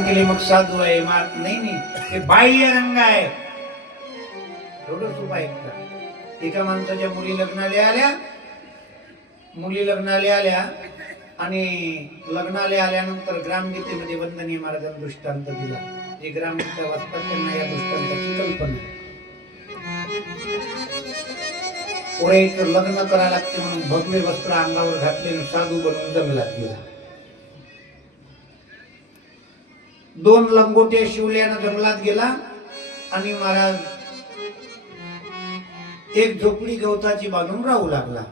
केले मग साधू आहे मात नाही नाही ते बाह्य रंग आहे एवढं सोपं ऐकता एका माणसाच्या मुली लग्नाला आल्या मुली लग्नाला आल्या आणि लग्नाला आल्यानंतर ग्रामगीतेमध्ये वंदनीय महाराजांना दृष्टांत दिला. जे ग्रामगीता वाचतात त्यांना या दृष्टांताची कल्पना लग्न करायला लागते म्हणून भगवे वस्त्र अंगावर घातले साधू बनून जंगलात गेला दोन लंगोट्या शिवल्यानं जंगलात गेला आणि महाराज एक झोपडी गवताची बांधून राहू लागला.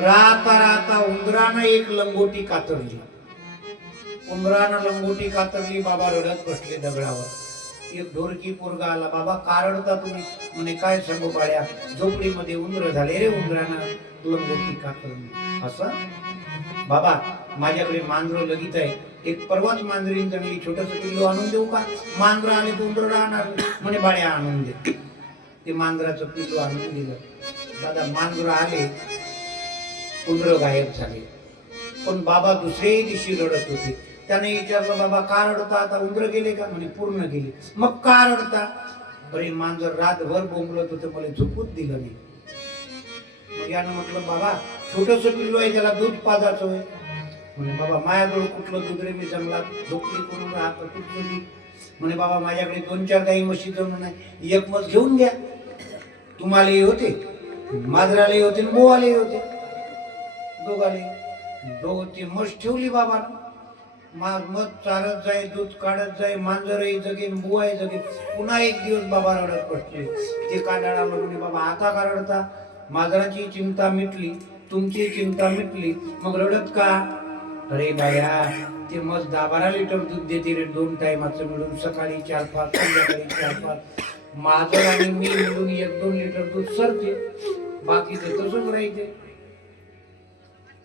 राहता राहता उंदरानं एक लंगोटी कातरली. उंदरानं लंगोटी कातरली बाबा रडत बसले दगडावर. एक ढोरकी पोरगा आला बाबा का रडता तुम्ही? म्हणे काय सांगू पाड्या झोपडीमध्ये उंदर झाले रे उंदरानं लंगोटी कातरली असं? बाबा माझ्याकडे मांजर लगीत आहे एक पर्वत मांजरीन चांगली छोटस पिल्लू आणून देऊ का? मांजर आणि तर राहणार. म्हणे बाड्या आणून दे. ते मांजराचं पिल्लू आणून दिलं. दादा मांजर आले. उंदर गायब झाले. पण बाबा दुसऱ्याही दिवशी रडत होते. त्याने विचारलं बाबा का रडता? आता उंदर गेले का? म्हणे पूर्ण गेले. मग का रडता? बरे मांजर रातभर बोंबलत होतं. मला झोपूच दिलं नाही. मग यानं म्हटलं बाबा छोटस पिल्लू आहे त्याला दूध पाजायचं आहे. म्हणे बाबा माझ्याजवळ कुठलं दूध रे मी जंगलात झोपडी करून राहतो कुठलं दूध म्हणे बाबा माझ्याकडे दोन चार गाई म्हशी जमून नाही एक मत घेऊन घ्या. तुम्हालाही होते माजरालाही होते आणि बोवालाही होते. दोघाले दोघ ती म्हस ठेवली बाबा मा मत चारत जाय दूध काढत जाय मांजरही जगेन बुवाही जगेन पुन्हा एक दिवस बाबा रडत बसले. ते काढायला म्हणे बाबा आता का रडता? मांजराची चिंता मिटली तुमची चिंता मिटली. मग रडत का? अरे बाया ते मस्त दहा बारा लिटर दूध देते रे दोन टायमाचं मिळून सकाळी चार पाच संध्याकाळी चार पाच. माझं आणि मी मिळून एक दोन लिटर दूध सरते. बाकीचं तसंच राहते.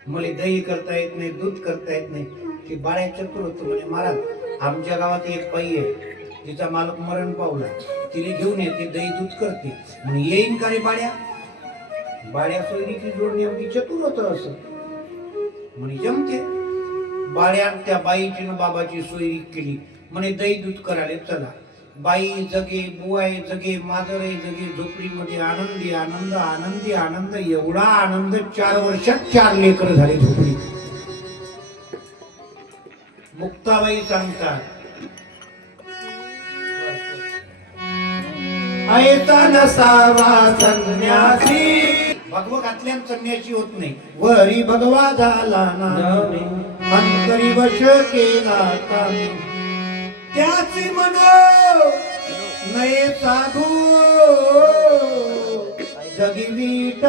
मला दही करता येत नाही दूध करता येत नाही. ते बाळ्या चतुर होतो म्हणजे महाराज आमच्या गावात एक बाई आहे तिचा मालक मरण पावला. तिने घेऊन येते दही दूध करते. मग येईन का रे बाळ्या? बाळ्या सोयरीची जोडणी अगदी चतुर होत असं. म्हणे जमते. बाळ्या त्या बाईची न बाबाची सोयरी केली. म्हणे दही दूध करायला चला. बाई जगे बुवाय जगे माजरे जगे झोपडीमध्ये आनंदी आनंद आनंदी आनंद एवढा आनंद चार वर्षात चार लेकर झाले झोपडी मुक्ताबाई सांगतात ऐता नसावा संन्यासी भगव घातल्यान होत नाही. वरी भगवा झाला ना अंतरी वश केला कामी त्याची मनो नये साधू. जगिवीट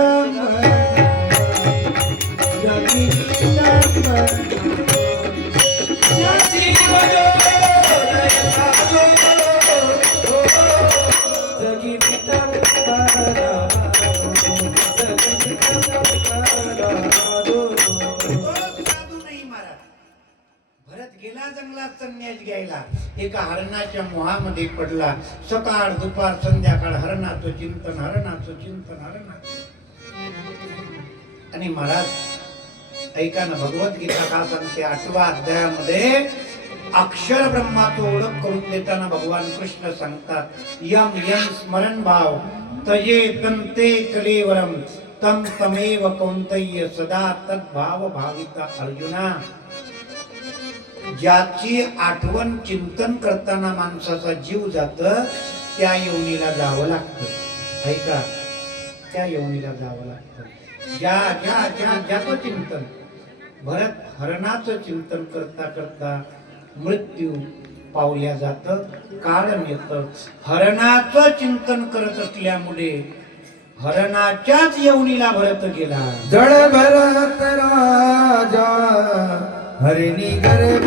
जगिवीट त्याची मनो संन्यास घ्यायला. एका हरणाच्या मोहामध्ये पडला. सकाळ दुपार संध्याकाळ हरणाचं चिंतन हरणाचं चिंतन हरणाचं आणि महाराज ऐका ना भगवद्गीता का सांगते? आठवा अध्यायामध्ये अक्षर ब्रह्माचं ओळख करून देताना भगवान कृष्ण सांगतात यम यम स्मरण भाव तये तंते कलेवरम तम तमेव कौंतय्य सदा तद्भाव भाविता अर्जुना. ज्याची आठवण चिंतन करताना माणसाचा जीव जात त्या योनीला जावं लागतं. ऐका त्या योनीला जावं लागतं. ज्या ज्या ज्या ज्याचं चिंतन भरत हरणाचं चिंतन करता करता मृत्यू पावल्या जात कारण येत. हरणाचं चिंतन करत असल्यामुळे हरणाच्याच येवणीला भरत गेला. जड भरत राजा हरिणी गर्भ